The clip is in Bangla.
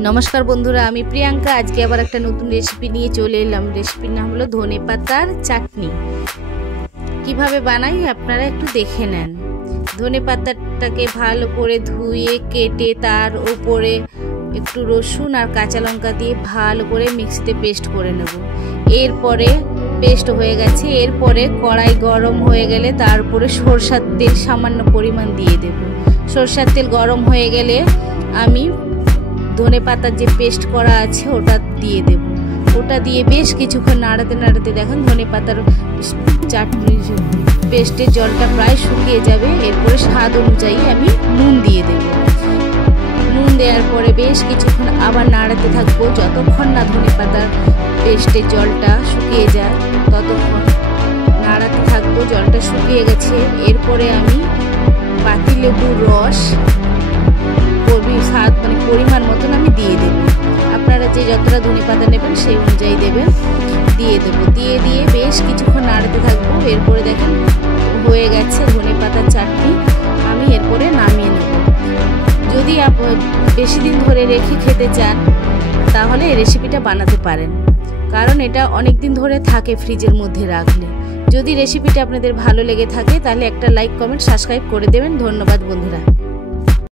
नमस्कार बंधुरा आमी प्रियंका आज के आबार एक नतून रेसिपि निये चले एलाम। रेसिपिर नाम हलो धने पातार चाटनी। किभाबे बानाई आपनारा एकटु देखे नेन। धने पाताटाके भालो करे धुए केटे तार उपरे एकटु रसुन और काँचा लंका दिए भालो करे मिक्सिते पेस्ट करे नेब। एरपरे पेस्ट हये गेछे। एरपरे कड़ाई गरम हये गेले तार उपरे सरषार तेल सामान्य परिमाण दिए देब। सरषार तेल गरम हये गेले आमी धने पातार जे पेस्ट करा आछे ओटा दिए देब। ओटा दिए बेश किछुक्षण नाड़ाते नाड़ाते देखें धने पातार चाटनी पेस्टेर जलटा प्राय शुकिये जाबे। एरपरे स्वाद अनुयायी आमी नुन दिए देब। नुन देওয়ার পরে बेश किछुक्षण आबार नाड़ाते थाकबो যতক্ষণ না धने पातार पेस्टेर जलटा शुकिये যায় ততক্ষণ नाड़ाते थाकबो। जलटा शुकिये गेছে। एरपरे आमी पाति लेबुर रस स्वाद मैं परिमाण मतन आमी दिए देब। आपनारा जे যতটা धने पाता नेবেন সেই অনুযায়ী देবেন দিয়ে দেব। দিয়ে দিয়ে বেশ কিছুক্ষণ নাড়াতে থাকবো। এরপরে দেখেন হয়ে গেছে ধনে পাতার চাটনি। আমি এরপরে নামিয়ে নেব। যদি বেশি দিন ধরে রেখে খেতে চান তাহলে এই রেসিপিটা বানাতে পারেন, কারণ এটা অনেক দিন ধরে থাকে ফ্রিজের মধ্যে রাখলে। যদি রেসিপিটা আপনাদের ভালো লেগে থাকে তাহলে একটা লাইক কমেন্ট সাবস্ক্রাইব করে দেবেন। ধন্যবাদ বন্ধুরা।